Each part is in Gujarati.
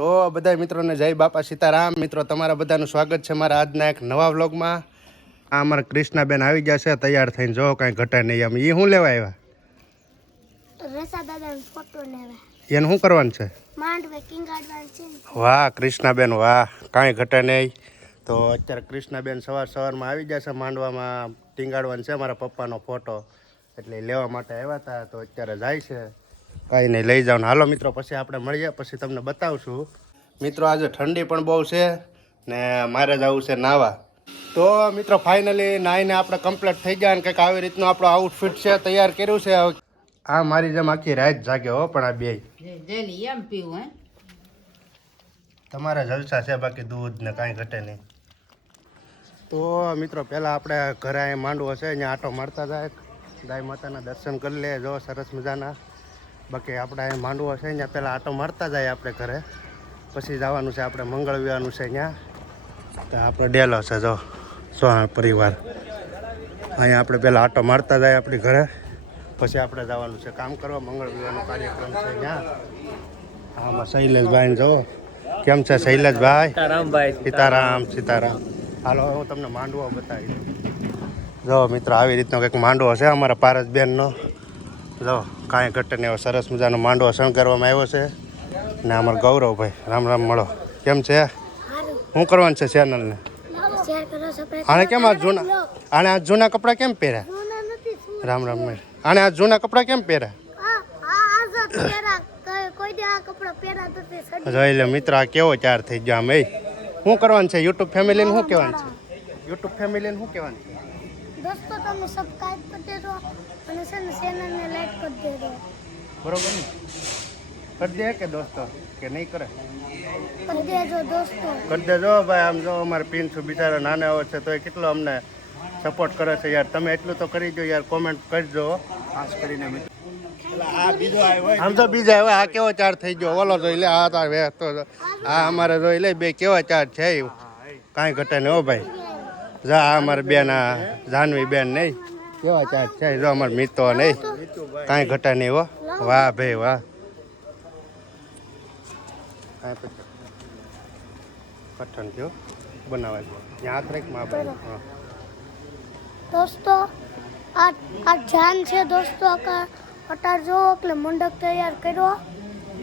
તો બધા મિત્રોને જય બાપા સીતારામ. મિત્રો તમારા બધાનું સ્વાગત છે મારા આજના એક નવા વ્લોગમાં. આ અમારા કૃષ્ણાબેન આવી જશે તૈયાર થઈને, જો કાંઈ ઘટે નહીં. આમ એ શું લેવા આવ્યા? રસા દાદાનો ફોટો લેવા. એને શું કરવાનું છે? માંડવે કિંગાડવાનું છે. વાહ કૃષ્ણાબેન વાહ, કાંઈ ઘટે નહીં. તો અત્યારે કૃષ્ણાબેન સવારમાં આવી જશે. માંડવામાં ટીંગાડવાનું છે મારા પપ્પાનો ફોટો, એટલે લેવા માટે આવ્યા હતા. તો અત્યારે જાય છે. કાંઈ નહીં, લઈ જાઓ ને. હાલો મિત્રો, પછી આપણે મળીએ, પછી તમને બતાવશું. મિત્રો આજે ઠંડી પણ બહુ છે ને મારે જવું છે નાવા. તો મિત્રો ફાઇનલી નાહીને આપણે કમ્પ્લીટ થઈ ગયા ને કંઈક આવી રીતનું આપણું આઉટફિટ છે, તૈયાર કર્યું છે. આ મારી જેમ આખી રાત જાગે હો, પણ આ બે એમ પીવું હે તમારા જલસા છે, બાકી દૂધ ને કાંઈ ઘટે નહીં. તો મિત્રો પહેલાં આપણે ઘરે અહીંયા માંડવો છે, અહીંયા આટો મારતા જાય, ગાય માતાના દર્શન કરી લે, જો સરસ મજાના. બાકી આપણે અહીંયા માંડવો છે, અહીંયા પહેલાં આટો મારતા જાય આપણે ઘરે, પછી જવાનું છે આપણે મંગળ વિવાહનું છે અહીંયા. તો આપણે ડેલો છે જો સોહાણ પરિવાર. અહીંયા આપણે પહેલાં આટો મારતા જાય આપણી ઘરે, પછી આપણે જવાનું છે કામ કરવા. મંગળ વિવાહનો કાર્યક્રમ છે અહીંયા. આમાં શૈલેષભાઈ જો કેમ છે શૈલેષભાઈ? સીતારામ સીતારામ. હાલો હું તમને માંડવો બતાવી દઉં. જો મિત્રો આવી રીતનો કંઈક માંડવો છે અમારા પારસબેનનો. જો કાંઈ ઘટે નહીં, એવો સરસ મજાનો માંડવો શણગારવામાં આવ્યો છે. ને અમારા ગૌરવભાઈ રામ રામ મળો. કેમ છે? શું કરવાનું છે ચેનલને? આને કેમ આ જૂના કપડાં કેમ પહેર્યા? રામ રામ મેળ. આને આ જૂના કપડાં કેમ પહેર્યા? જોઈ લે મિત્ર, આ કેવો ચાર થઈ ગયો આમ. શું કરવાનું છે? યુટ્યુબ ફેમિલીને શું કહેવાનું છે? યુટ્યુબ ફેમિલીને શું કહેવાનું છે? દોસ્તો તમે સબસ્ક્રાઇબ કરી દેજો અને છે ને ચેનલને લાઈક કરી દેજો. બરોબર ને? કરી દે કે દોસ્તો કે નહીં કરે? કરી દેજો દોસ્તો. કરી દેજો ભાઈ. આમ જો અમારે પીનસુ બિચારા નાના હોય છે તો એ કેટલો અમને સપોર્ટ કરે છે યાર. તમે એટલું તો કરી દો યાર, કોમેન્ટ કરજો ખાસ કરીને. આમ તો બીજા હવે આ કેવો ચાર થઈ ગયો, ઓલો જોઈ લે, આ તાર વે તો આ અમારે જોઈ લે, બે કેવા ચાર છે, કાંઈ ઘટે નહીં હો ભાઈ. જા આ અમારે બેન, આ જાનવી બેન નહીં, કેવા ચાર છે. જો અમારે મિત્રો નહીં, કાંઈ ઘટે નહીં હો. વાહ ભાઈ વાહ. કઠણ થયો બનાવવા ત્યાં આત્રેકમાં ભાઈ. દોસ્તો આ જાન છે દોસ્તો. અટાર જો એટલે મંડપ તૈયાર કર્યો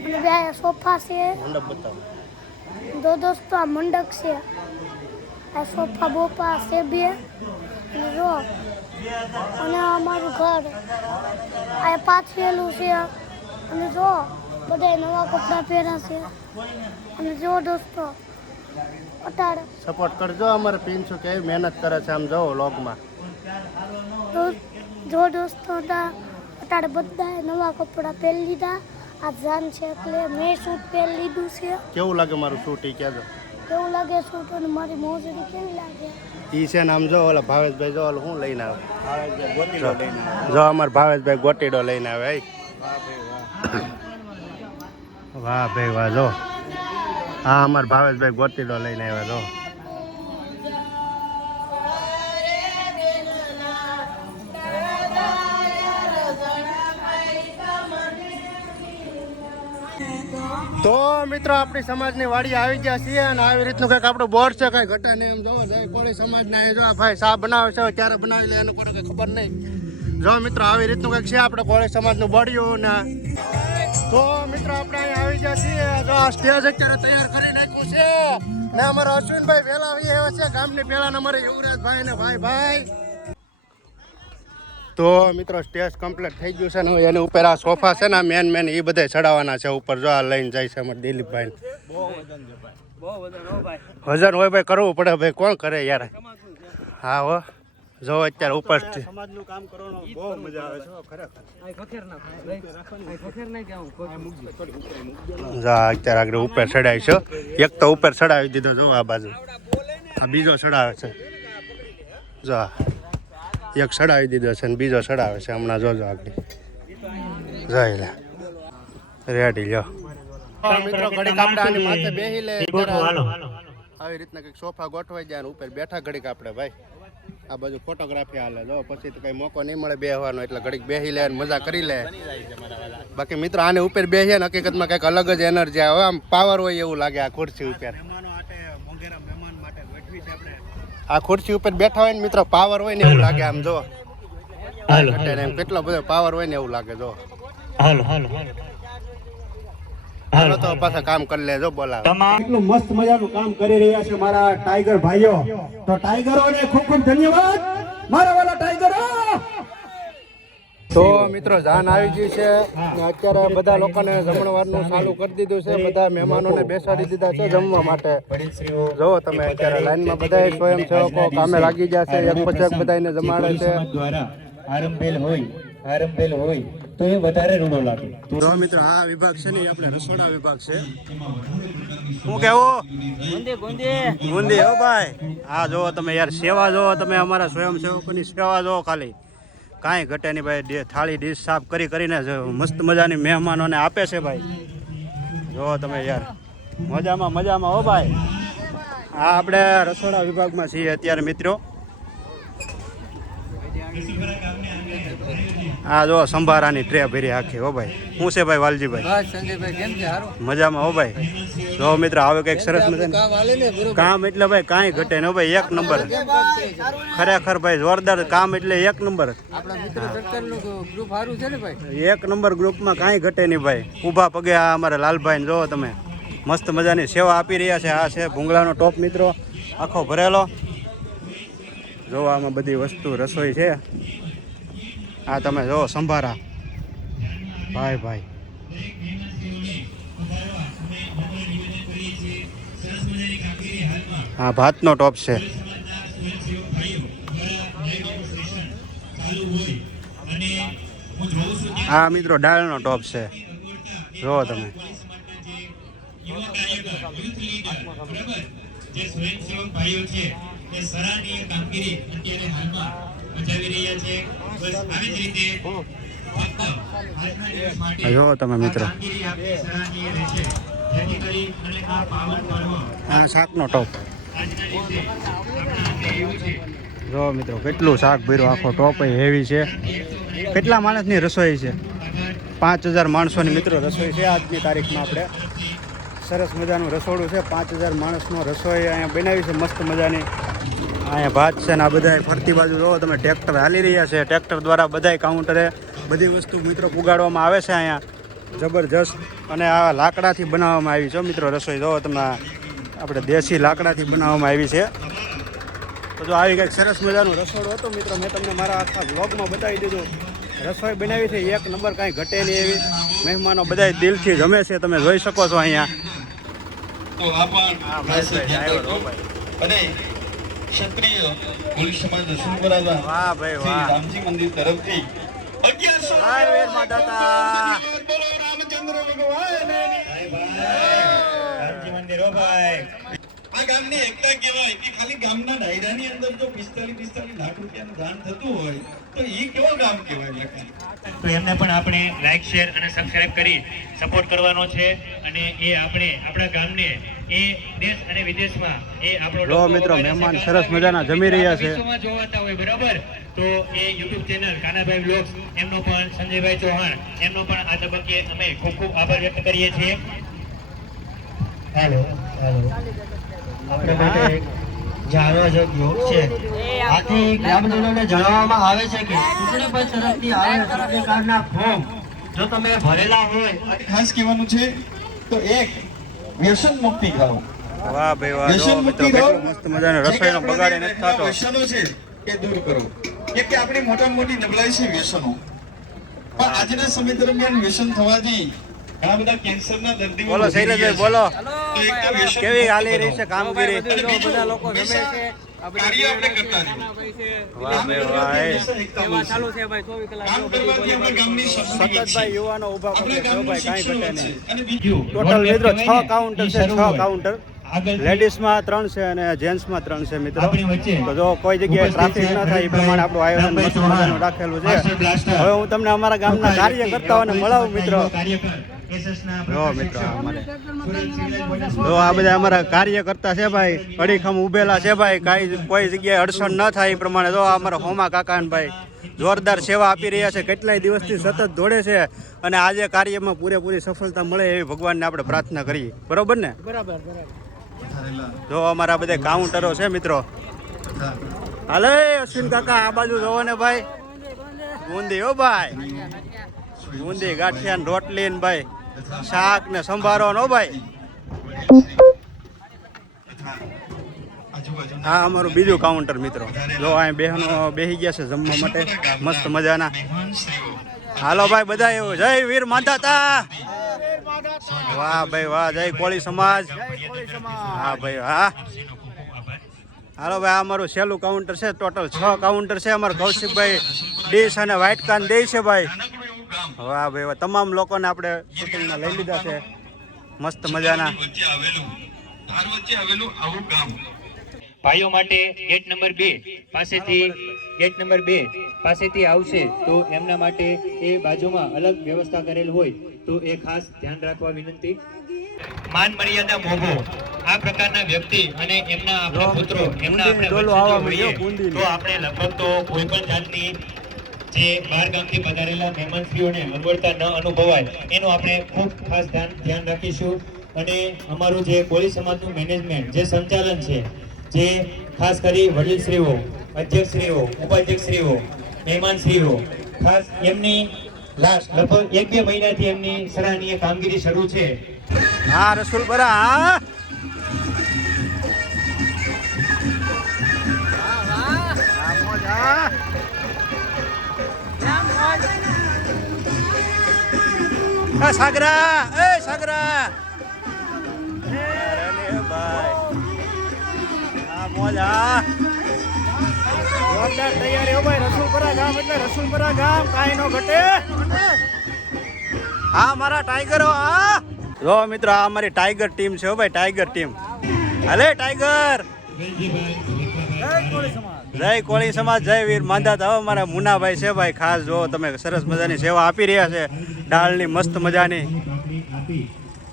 અને બે સોફા છે. મંડપ બતાવો. દો દોસ્તો આ મંડપ છે, આ સોફા બોફા છે બે. અને જો અને અમારું ઘર આ પાથરેલું છે. અને જો બધા નવા કપડાં પહેર્યા છે. અને જો દોસ્તો અટાર સપોર્ટ કરજો અમારે પીનસુ કેવી મહેનત કરે છે આમ જોવો લોગમાં. જો દોસ્તો અટાડે બધા નવા કપડાં પહેરી લીધા. આ જાન છે એટલે મેં સૂટ પહેરી લીધું છે. કેવું લાગે મારું સૂટ એ કહેજો. કેવું લાગે સૂટ અને મારી મોજડી કેવી લાગે? ઈ છે ને આમ જો ઓલા ભાવેશભાઈ જો ઓલું શું લઈને આવે? જો અમારા ભાવેશભાઈ ગોટીડો લઈને આવે. વાહ ભાઈ વાહ. જો હા અમારા ભાવેશભાઈ ગોટીડો લઈને આવ્યા. જો તો મિત્રો આપણી સમાજની વાડી આવી ગયા છીએ અને આવી રીતનું કંઈક આપણું બોર્ડ છે, કંઈ ઘટે નહીં. એમ જોવો જાય કોળી સમાજના એ જો ભાઈ શા બનાવે છે, ક્યારે બનાવી લે એનું કોઈ કંઈ ખબર નહીં. જો મિત્રો આવી રીતનું કંઈક છે આપણે કોળી સમાજનું બોડિયું ને. તો મિત્રો આપણે અહીંયા આવી ગયા છીએ. જો આ સ્ટેજ અત્યારે તૈયાર કરી નાખ્યું છે ને અમારા અશ્વિનભાઈ વહેલા આવી આવ્યા છે ગામની પહેલા. અમારે યુવરાજભાઈ ને ભાઈ. તો મિત્રો સ્ટેજ કમ્પ્લીટ થઈ ગયું છે ને એની ઉપર આ સોફા છે ને મેન એ બધા ચડાવવાના છે ઉપર. જો આ લઈને જાય છે અમારે દિલીપભાઈ. વજન હોય ભાઈ, કરવું પડે ભાઈ, કોણ કરે યાર. હા હો જો અત્યારે ઉપર સમાજનું કામ કરવાનું બહુ મજા આવે છે ખરેખર. અત્યારે આગળ ઉપર ચડાવી છે. એક તો ઉપર ચડાવી દીધો જો આ બાજુ, આ બીજો ચડાવે છે. જો એક ચડાવી દીધો છે ને બીજો ચડાવે છે હમણાં. જોજો આગળ જઈ લે રેડી. લો મિત્રો ઘડીક આપણે આની માથે બેસી લે. આવી રીતના કંઈક સોફા ગોઠવાઈ જાય ઉપર બેઠા ઘડીક આપણે ભાઈ. આ બાજુ ફોટોગ્રાફી હાલે જો પછી તો કઈ મોકો નહીં મળે બેહવાનો એટલે ઘડીક બેસી લે મજા કરી લે બાકી મિત્રો આને ઉપર બેસીએ ને હકીકતમાં કંઈક અલગ જ એનર્જી આવે આમ પાવર હોય એવું લાગે આ ખુરશી ઉપર આ ખુરશી ઉપર બેઠા હોય ને મિત્રો પાવર હોય ને એવું લાગે આમ જો એમ કેટલો બધો પાવર હોય ને એવું લાગે જો હાલો તો પાછા કામ કરી લેજો બોલાવે એટલું મસ્ત મજાનું કામ કરી રહ્યા છે મારા ટાઈગર ભાઈઓ તો ટાઈગરોને ખૂબ ખૂબ ધન્યવાદ મારા વાલા ટાઈગરો તો મિત્રો જાન આવી ગઈ છે ને અત્યારે બધા લોકોને જમણવારનું ચાલુ કરી દીધું છે બધા મહેમાનોને બેસાડી દીધા છે જમવા માટે જો તમે અત્યારે લાઈનમાં બધા સ્વયંસેવકો કામે લાગી ગયા છે એક પછી એક બધાને જમાડે છે દ્વારા આરંભેલ હોય તો એ વધારે રૂડો લાગે તો મિત્રો આ વિભાગ છે ને આપણે રસોડા વિભાગ છે શું કેવું ગુંદી હો ભાઈ હા જોવો તમે યાર સેવા જોવો તમે અમારા સ્વયંસેવકોની સેવા જોવો ખાલી કાંઈ ઘટે નહીં ભાઈ થાળી ડીશ સાફ કરીને મસ્ત મજાની મહેમાનોને આપે છે ભાઈ જોવો તમે યાર મજામાં હો ભાઈ આ આપણે રસોડા વિભાગમાં છીએ અત્યારે મિત્રો આ જો સંભારાની ટ્રે ભરી આખી હો ભાઈ શું છે ભાઈ વાલજીભાઈ મજામાં હો ભાઈ જો મિત્રો આવે કંઈક સરસ મજાનું કામ એટલે ભાઈ કાંઈ ઘટે ને ભાઈ એક નંબર ખરેખર ભાઈ જોરદાર કામ એટલે એક નંબર એક નંબર ગ્રુપમાં કાંઈ ઘટે નહીં ભાઈ ઊભા પગે આ અમારા લાલભાઈ જો તમે મસ્ત મજાની સેવા આપી રહ્યા છે આ છે ભૂંગળાનો ટોપ મિત્રો આખો ભરેલો જો આમાં બધી વસ્તુ રસોઈ છે આ તમે જો સંભારા ભાઈ હા ભાતનો ટોપ છે હા મિત્રો દાળનો ટોપ છે જો તમે જો તમે મિત્રો હા શાકનો ટોપ જો મિત્રો કેટલું શાક ભર્યું આખો ટોપ હેવી છે કેટલા માણસની રસોઈ છે 5000 માણસોની મિત્રો રસોઈ છે આજની તારીખમાં આપણે સરસ મજાનું રસોડું છે 5000 માણસનો રસોઈ અહીંયા બનાવી છે મસ્ત મજાની અહીંયા ભાત છે ને આ બધા ફરતી બાજુ જોવો તમે ટ્રેક્ટર હાલી રહ્યા છે ટ્રેક્ટર દ્વારા બધાય કાઉન્ટરે બધી વસ્તુ મિત્રો પુગાડવામાં આવે છે અહીંયા જબરજસ્ત અને આ લાકડાથી બનાવવામાં આવી છે મિત્રો રસોઈ જોવો તમે આપણે દેશી લાકડાથી બનાવવામાં આવી છે તો જો આવી કંઈક સરસ મજાનું રસોડું હતું મિત્રો મેં તમને મારા આખા બ્લોગમાં બતાવી દીધું રસોઈ બનાવી છે એક નંબર કાંઈ ઘટે નહીં એવી મહેમાનો બધા દિલથી જમે છે તમે જોઈ શકો છો અહીંયા ક્ષત્રિય કુલ સમાજ દર્શન કરાવવા વાહ ભાઈ વાહ રામજી મંદિર તરફથી 1100 રામચંદ્ર ભગવાન રામજી મંદિર હો ભાઈ આ ગામની એકતા કહેવાય કે ખાલી ગામના ડાયરાની અંદર જો 45 લાખ રૂપિયાનું દાન થતું હોય તો એ કેવો ગામ કહેવાય તો એમને પણ આપણે લાઈક શેર અને સબસ્ક્રાઇબ કરી સપોર્ટ કરવાનો છે અને એ આપણે આપણા ગામને એ દેશ અને વિદેશમાં એ આપણો મિત્રો મહેમાન સરસ મજાના જમી રહ્યા છે જોવાતા હોય બરાબર તો એ YouTube ચેનલ કાનાભાઈ વ્લોગ્સ એમનો પણ સંજયભાઈ ચૌહાણ એમનો પણ આ તબક્કે અમે ખૂબ ખૂબ આભાર વ્યક્ત કરીએ છીએ હેલો આપણે માટે જાણવા યોગ્ય છે આથી ગ્રામજનોને જણાવવામાં આવે છે કે ચૂંટણી પંચ તરફથી આવેલ ચૂંટણી કાર્ડના ફોર્મ જો તમે ભરેલા હોય ખાસ કહેવાનું છે તો એક વ્યસન મુક્તિ કરો વાહ ભાઈ વાહ જો વ્યસન મિત્રો મુક્તિ કરો કેટલું મસ્ત મજાનો રસોઈનો બગાડી નથી થતો વ્યસનો છે એ દૂર કરો કે આપણી મોટા મોટી નબળાઈ છે વ્યસનો પણ આજના સમય દરમિયાન વ્યસન થવાથી ઘણા બધા કેન્સરના દર્દીઓ બોલો શૈલેષભાઈ બોલો તો એક તો વ્યસન કેવી હાલી રહી છે કામગીરી બધા લોકો ગમે છે કાર્ય આપણે કરતા રહીએ વાહ ભાઈ વાહ ચાલુ છે ભાઈ 24 કલાક કામ કરવાથી આપણા ગામની સતતભાઈ યુવાનો ઊભા કરે છે ભાઈ કાંઈ ઘટે નહીં અને બીજું ટોટલ મિત્રો 6 કાઉન્ટર છે 6 કાઉન્ટર લેડીઝમાં 3 છે અને જેન્ટ્સમાં 3 છે મિત્રો તો જો કોઈ જગ્યાએ ટ્રાફિક ન થાય એ પ્રમાણે આપણું આયોજન મસ્ત મજાનું રાખેલું છે હવે હું તમને અમારા ગામના કાર્યકર્તાઓને મળાવું મિત્રો એસએસના જો મિત્રો અમારે જો આ બધા અમારા કાર્યકર્તા છે ભાઈ, અડીખમ ઉભેલા છે ભાઈ, કાંઈ કોઈ જગ્યાએ અડચણ ન થાય એ પ્રમાણે. જો અમારા હોમા કાકા ને ભાઈ જોરદાર સેવા આપી રહ્યા છે, કેટલાય દિવસથી સતત દોડે છે, અને આજે કાર્યમાં પૂરેપૂરી સફળતા મળે એવી ભગવાનને આપણે પ્રાર્થના કરીએ. બરોબર ને? જો અમારા બધા કાઉન્ટરો છે મિત્રો. હાલે અશ્વિન કાકા આ બાજુ જોવો ને ભાઈ, બુંદી હો ભાઈ, બુંદી ગાંઠિયા ને રોટલી ને ભાઈ, શાક ને સંભારો નો ભાઈ. હા અમારું બીજું કાઉન્ટર મિત્રો. જો અહીં બહેનો બેસી ગયા છે જમવા માટે મસ્ત મજાના. હાલો ભાઈ બધા એવું, જય વીર માંધાતા, વાહ ભાઈ વાહ, જય કોળી સમાજ, હા ભાઈ હા. હાલો ભાઈ આ અમારું સહેલું કાઉન્ટર છે, ટોટલ 6 કાઉન્ટર છે અમારું. કૌશિકભાઈ ડીશ અને વ્હાઈટ કાન દે છે ભાઈ, વાહ ભાઈ વાહ. તમામ લોકોને આપણે શૂટિંગમાં લઈ લીધા છે મસ્ત મજાના. ભાઈઓ માટે ગેટ નંબર 2 પાસેથી આવશે તો એમના માટે એ બાજુમાં અલગ વ્યવસ્થા કરેલ હોય તો એ ખાસ ધ્યાન રાખવા વિનંતી. માન મર્યાદા મોભો આ પ્રકારના વ્યક્તિ અને એમના આપણા પુત્રો એમના આપણે હોઈએ તો આપણે લગભગ તો કોઈ પણ જાતની જે બહાર ગામથી પધારેલા મહેમાનશ્રીઓને અગવડતા ન અનુભવાય એનું આપણે ખૂબ ખાસ ધ્યાન રાખીશું. અને અમારું જે કોળી સમાજનું મેનેજમેન્ટ જે સંચાલન છે, જે ખાસ કરી વડીલશ્રીઓ, અધ્યક્ષશ્રીઓ, ઉપાધ્યક્ષશ્રીઓ, મહેમાનશ્રીઓ, ખાસ એમની લગભગ 1-2 મહિનાથી એમની સરાહનીય કામગીરી શરૂ છે. હા રસુલપરા હા. સાગરા એ સાગરા જોરદાર તૈયારી હો ભાઈ. રસુલપરા ગામ એટલે રસુલપરા ગામ, કાંઈ નો ઘટે. હા મારા ટાઈગરો. હા જો મિત્રો આ અમારી ટાઈગર ટીમ છે હો ભાઈ, ટાઈગર ટીમ. હાલે ટાઈગર, જય કોળી સમાજ, જય વીર માંધાતા. હવે મારા મુનાભાઈ છે ભાઈ, ખાસ જો તમે સરસ મજાની સેવા આપી રહ્યા છે, દાળની મસ્ત મજાની.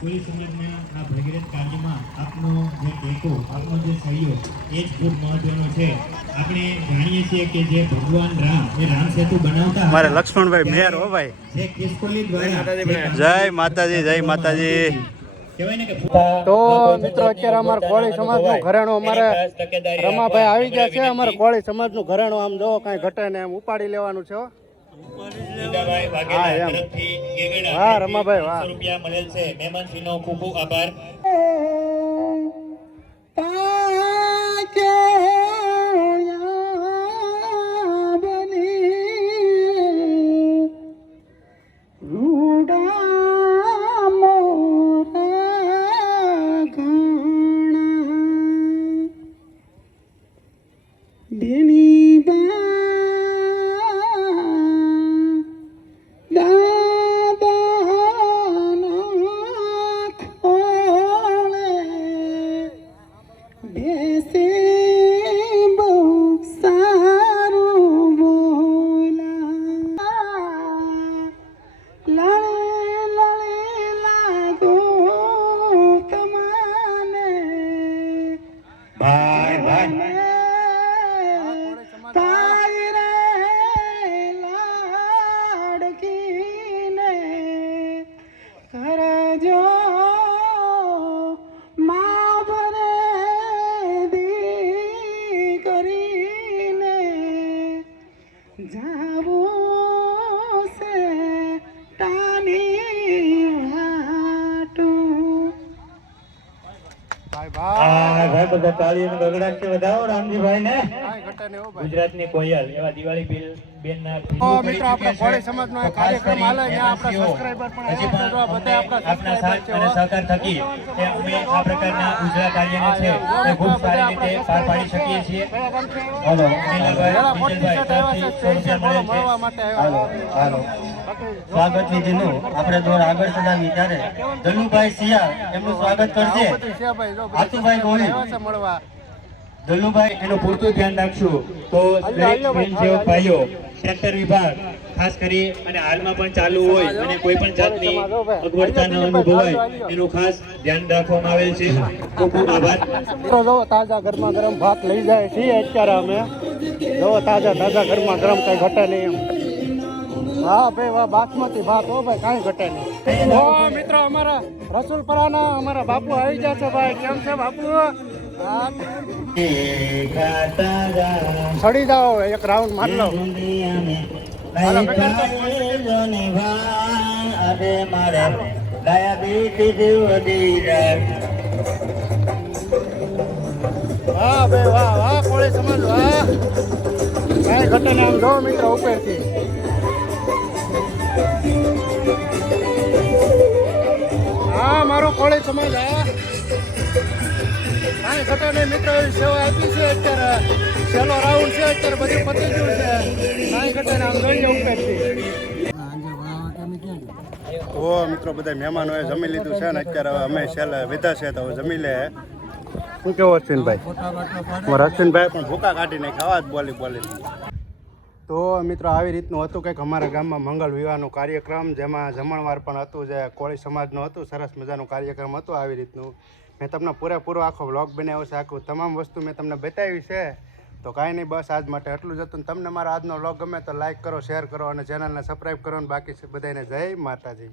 કોળી સમાજના આ ભગીરથ કાર્યમાં આપનો જે ટેકો, આપનો જે સહયોગ એ જ ખૂબ મહત્વનો છે. આપણે જાણીએ છીએ કે જે ભગવાન રામ એ રામ સેતુ બનાવતા મારે લક્ષ્મણભાઈ મેર હો ભાઈ. જે ખિસકોલી દ્વારા જય માતાજી, જય માતાજી. કહેવાય ને કે તો મિત્રો અત્યારે અમારા કોળી સમાજનું ઘરેણું અમારે રમાભાઈ આવી ગયા છે. અમારા કોળી સમાજનું ઘરેણું આમ જો કાંઈ ઘટે ને એમ ઉપાડી લેવાનું છે. હા એમ. વાહ રમાભાઈ વાહ. રૂપિયા મળેલ છે. મહેમાનશ્રીનો ખૂબ ખૂબ આભાર. ભાઈ બધા તાળીઓનો ગગડાટ છે વધાવો રામજીભાઈ ને. ગુજરાતની કોયલ એવા દિવાળી બેનના મિત્રો આપણે કોળી સમાજનો એક કાર્યક્રમ હાલે, અહીંયા આપણા સબસ્ક્રાઇબર પણ બધા આપના સાથ અને સહકાર થકી અમે આ પ્રકારના ઉજળા કાર્યને છે એ ખૂબ સારી રીતે પાર પાડી શકીએ છીએ. હાલો હાલો સ્વાગત વિધિનું આપણે દોર આગળ ચલાવી ત્યારે ધનુભાઈ સિયા એમનું સ્વાગત કરશે. આતુભાઈ ગોળી મળવા દલુભાઈ એનું પૂરતું ધ્યાન રાખશું તો દરેક સ્વયંસેવક ભાઈઓ ટ્રેક્ટર વિભાગ ખાસ કરી અને હાલમાં પણ ચાલુ હોય અને કોઈ પણ જાતની અગવડતા ન અનુભવાય એનું ખાસ ધ્યાન રાખવામાં આવેલ છે. ખૂબ ખૂબ આભાર. મિત્રો જો તાજા ગરમા ગરમ ભાત લઈ જાય છીએ અત્યારે અમે. જો તાજા ગરમા ગરમ કઈ ઘટે નહીં એમ. વાહ ભાઈ વાહ, બાસમતી ભાત હો ભાઈ, કાંઈ ઘટે નહીં. ઓ મિત્રો અમારા રસુલપરાના અમારા બાપુ આવી ગયા છે ભાઈ. કેમ છે બાપુ? સડી જાઓ, એક રાઉન્ડ માર લો. વાહ ભાઈ વાહ વાહ, કોળી સમાજ વાહ, કાંઈ ઘટે નહીં. આમ જો મિત્રો ઉપરથી હા મારો કોળી સમાજ હા, કાંઈ ઘટે નહીં મિત્રો. એવી સેવા આપી છે અત્યારે. છેલ્લો રાઉન્ડ છે અત્યારે, બધું પતી ગયું છે. કાંઈ ઘટે નહીં, આમ જોઈએ ઉપરથી. તો મિત્રો બધા મહેમાનોએ જમી લીધું છે ને અત્યારે હવે અમે છેલ્લે વિધા છે તો હવે જમી લે. શું કેવો અશ્વિનભાઈ? અશ્વિનભાઈ પણ ભૂકા કાઢીને ખાવા જ બોલી. તો મિત્રો આવી રીતનું હતું કંઈક અમારા ગામમાં મંગળ વિવાહનું કાર્યક્રમ, જેમાં જમણવાર પણ હતું, જે કોળી સમાજનું હતું. સરસ મજાનું કાર્યક્રમ હતું. આવી રીતનું મેં તમને પૂરેપૂરો આખો વ્લોગ બનાવ્યો છે. આખું તમામ વસ્તુ મેં તમને બતાવી છે. તો કાંઈ નહીં, બસ આજ માટે એટલું જ હતું. તમને મારો આજનો વ્લોગ ગમે તો લાઈક કરો, શેર કરો અને ચેનલને સબસ્ક્રાઈબ કરો. અને બાકી બધાને જય માતાજી.